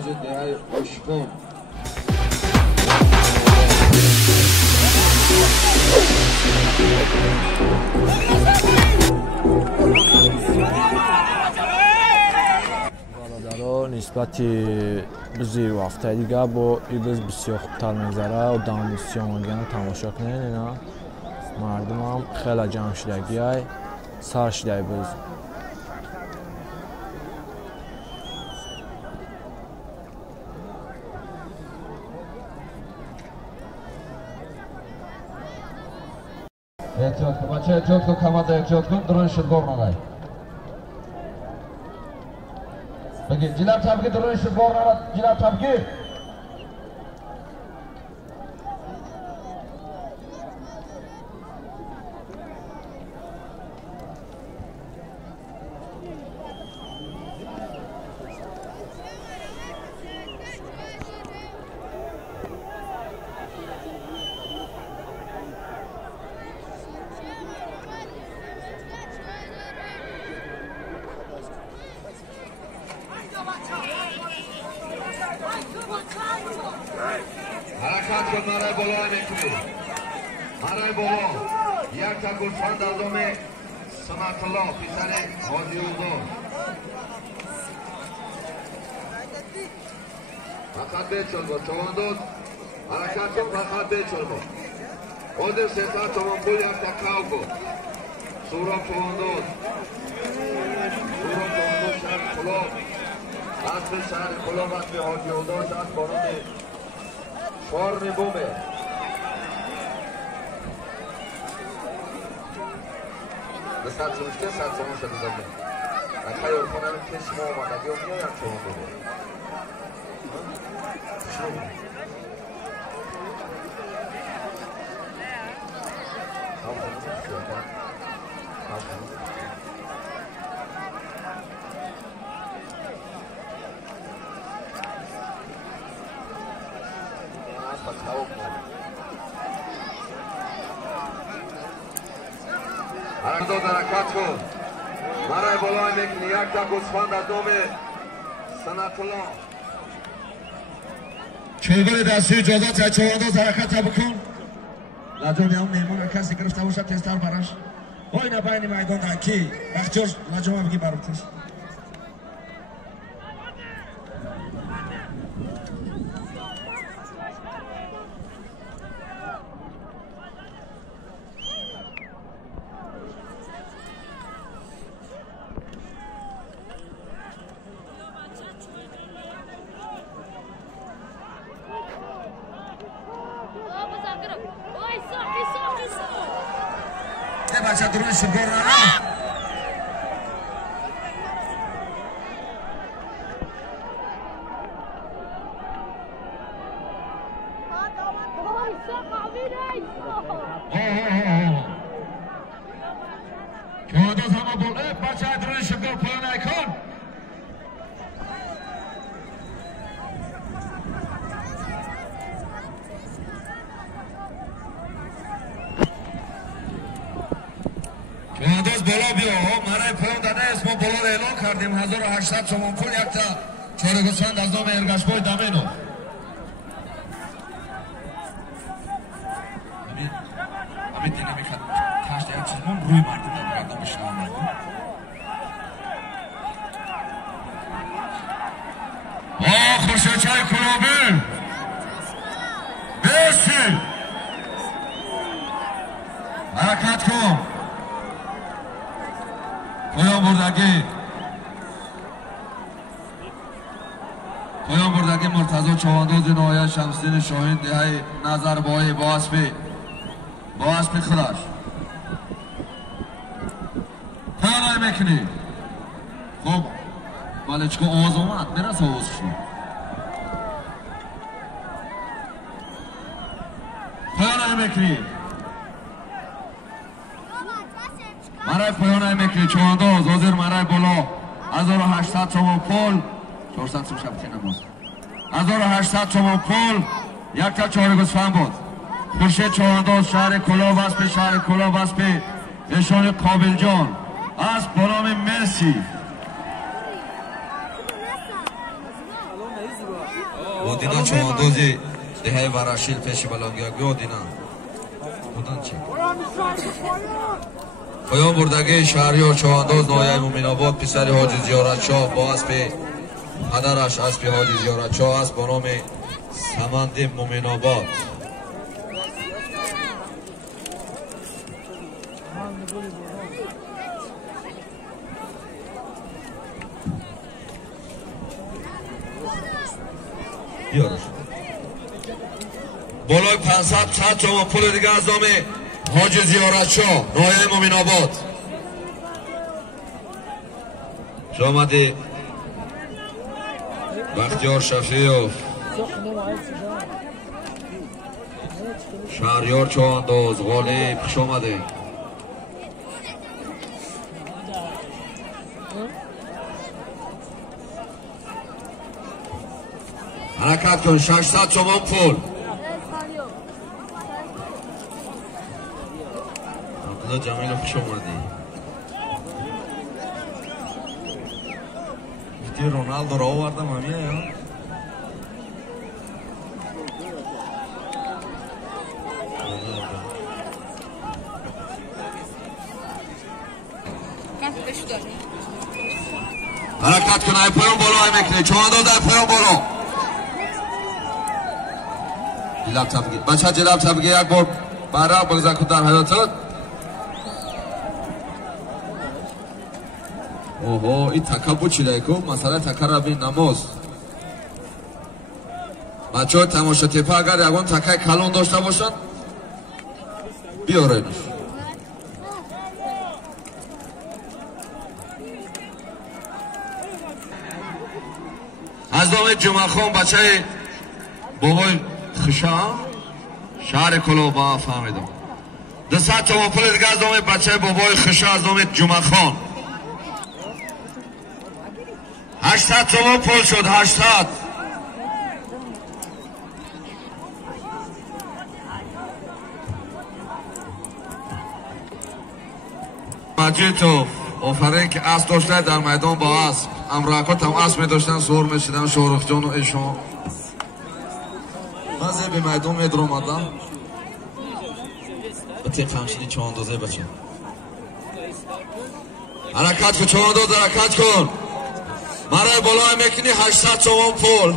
تاج دهه اشکان. برادرها نسبتی بزی و هفته دیگه با ایبز بسیار خوبتر میگذره و دانلودسی آمدگان تماشا کنین. اینا مردم هم خیلی جمع شدگی های سر شده ایبز. احتیاط کن بچه، احتیاط کن، کمانده احتیاط کن، درون شد بار نگای بگی جناب تبگی درون شد بار نگای جناب تبگی حرکت کن مرای بالا میکنی مرای بالا یک تا گلفان دردام سمت الله پیسر حاضی اوزان فقط بیچل با چواندود حرکت کن فقط بیچل با حاضر سیتر چوان پول یک تا کاو کن سوراب چواندود شهر کلا اسب شهر کلا وقتی حاضی اوزان شهر بارون فارم بومه به سر چونشکه سر چون شده داده و خیال کنم کسی ما آمدگی و میایم چون بومه حرکت کن مرای بالای میکنی یک تا گوسفند از نام سنت الله چوگل دستی اجازت های چوانداز حرکت بکن لجام هم میمون کسی گرفته باشد تستر براش آینه بین میدان دنکی بخچار لجام هم بگی بروتش بچه درون شد بار نگاه چوانداز همه بول بچه درون شد بار پایان ایکن چوانداز بالا بیا مرای پایان داده است ما بالا را اعلان کردیم 1800 تومان پول یک تا چهار گوسفند از نام ارگشبای دمینو امید دیگه میکرد تشت یک چیزمون روی مردم در مردم شما مردم خورشید چای کلابی بیسی حرکت کن پایان بردگی مرتضی چوانداز نهایت شمسدین شاهین دهه نظر بای با اسب خودش پایان میکنی خب مالچکو آواز اومد میرسه آواز شد پایان میکنی مرای پایان میکنی چوانداز حاضر مرای بالا 1800 تومان پول 400 سوم شبتی نماز 1800 تومان پول یک تا چهار گوسفند بود خورشید چوانداز شهر کلا واسپی شهر کلا واسپی اشان قابل جان از برام مرسی Odina چواندوزی دهه ورشیل پیش بلانگیاگی Odina بودن چی؟ پایان بردگی شهریار چواندوز نایه مومن‌آباد پسر حاجی زیارتشاه با اسب پدرش اسب حاجی زیارتشاه است با نام سمند مومن‌آباد. بالای 500 تومان پول دیگه از نام حاجی زیارتشاه نایه مومن‌آباد. شامده بختیار شفیعов شهریار چواندوز غالب خوش آمده. حرکت کن 600 تومان پول. عبدالله جمیل خوش آمدی. گفتی رونالدو را آوردم همیه یا؟ حرکت کن ای پایان بالا ای میکنی چواندوز ای پایان بالا. جلب تبگی بچه جلب تبگی یک بار برق بگذار کن در حیاتت. اوه این تکه بود چیده کن مسئله تکه را بین نماز بچه های تماشا تیپه اگر یکان تکه کلون داشته باشن بیارنش. از نام جمعه خان بچه بابای خشا شهر کلوبا فهمیدم 200 تومان پول دیگه از نام بچه بابای خشا از نام جمعه خان 800 تومان پول شد. 800 مجیدوف آفرین که اسب داشته در میدان با اسب امرکات هم اسب می داشتن سور می شدن شاروخ جان و ایشان من به میدان می در آمدم به تیق همشینی چواندوزه بچه حرکت کن چواندوز حرکت کن مرای بالا میکنی 800 تومان پول.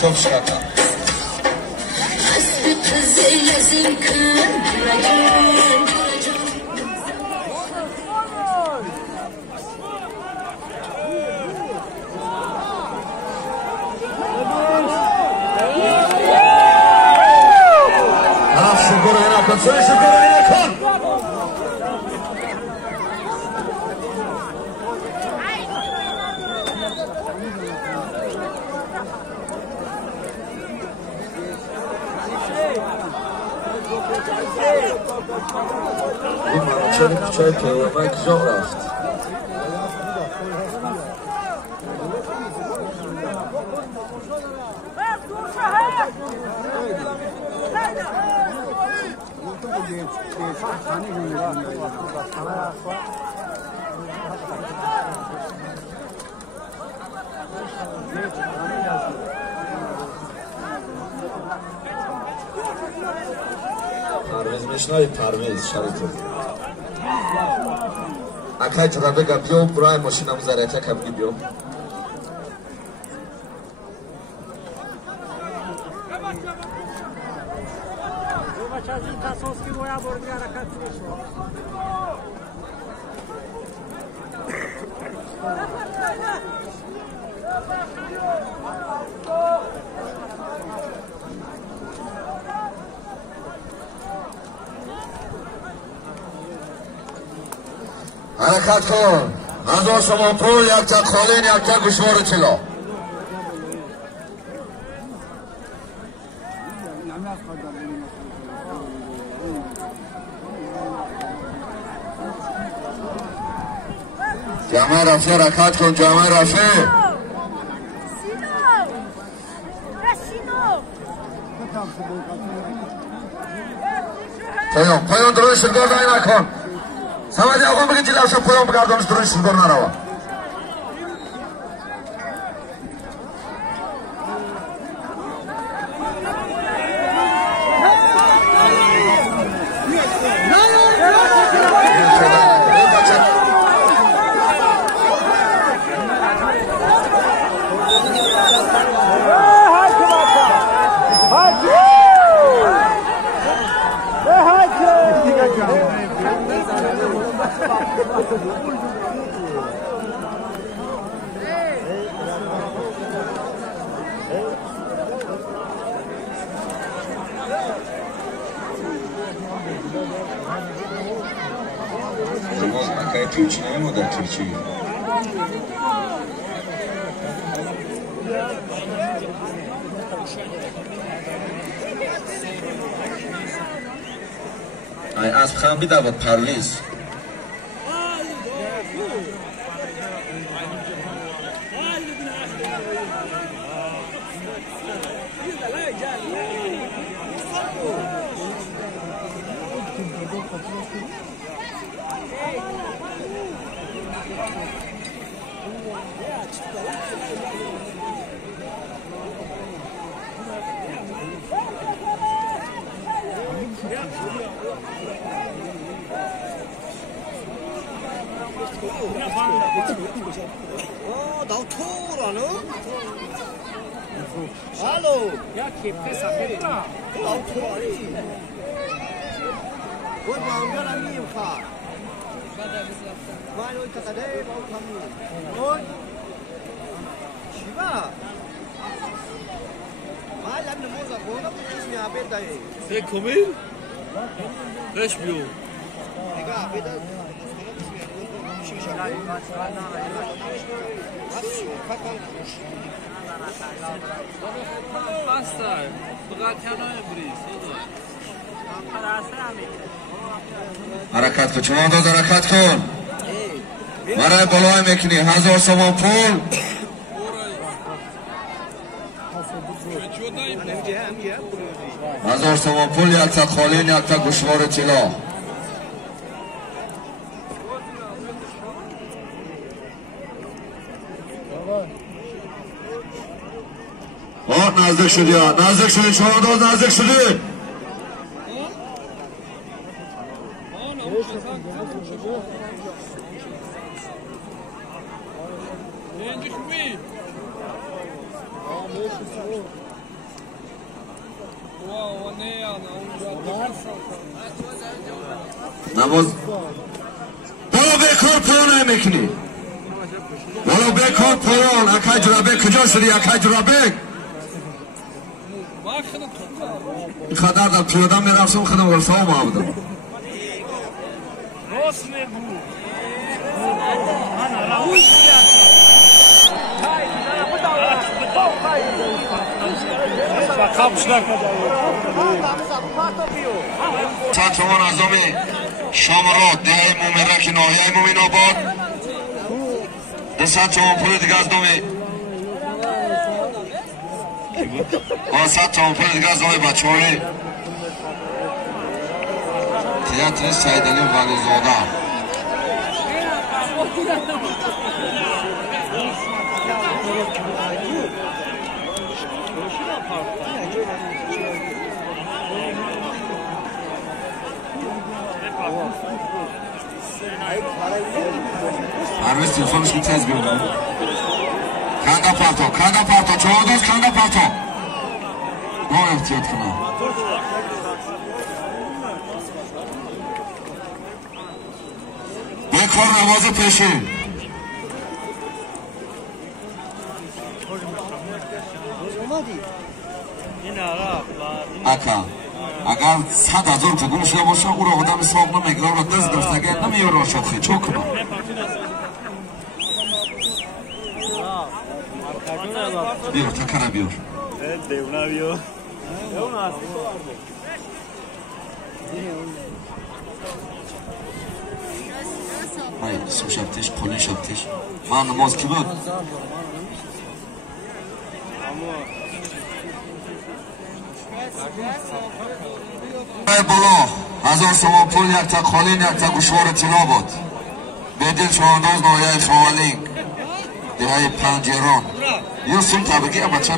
Stop şaka. Araf şükür yine kın. Söyle şükür yine kın. این منوچه کوچه پیوامه کجا رفت؟ پرویز میشنایی پرویز شریطو اکای جرابه گا بیو برای ماشینم زریعه کم گی بیو حرکت کن 1000 تومان پول یک تک خالین یک تک گوشوار طلا جامعه رفته حرکت کن جامعه رفته پایان درون شلگار دایی نکن سمدی آقا بگه جلوش پایان بگردانش درون شلگار نروه Türkçe mi da Türkçe? Ay az xam bir davat parlis. Hallo! Ja, kipte sapera. Gut, warum wir dann nie fahren? Weil ich da dei baut haben. Und Shiva. Mal an der Mosa Bona, ist mir aber da. Sehr cool. Respio. Egal, bitte. Basta. حرکت کن چون دو حرکت کن برای بالای میکنی 1000 سوم پول هزار سوم پول یک تا خالین یک تا گوشوار طلا نزدیک شدی ها نزدیک شدی چهارداز نزدیک شدی نماز بالا بکار پایان نمیکنی بالا بکار پایان اکای جرابه کجا شدی اکای جرابه این خدر در پیادم میرفتم خودم ورسا هم آبودم صد تومان از آمی شامرات دهه مومرک ناحیه مومین آباد 200 تومان پول دیگه از دومی 100 تومان پول دیگه از دومی بچه هایی تیاتر سیدلی ولی زاده پرویز تلفنش می تیز بیرون کنده پرتا چهارداز کنده پرتا با احتیاط کنم بکار نماز پیشین اکا اگر 100,000 تگون شده باشه او را آدم ساق نمیگره او را دست دستگه نمیاره راشد خیلی چون کنم بیار تکره بیار های اسم شبتش پولین شبتش من نماز کی بود بالا 1000 تومان پول، یک تا قالین، یک تا گوشوار طلا بود. بدل چوانداز نایه خوالینگ دهه پنجران یوسف تبگی بچه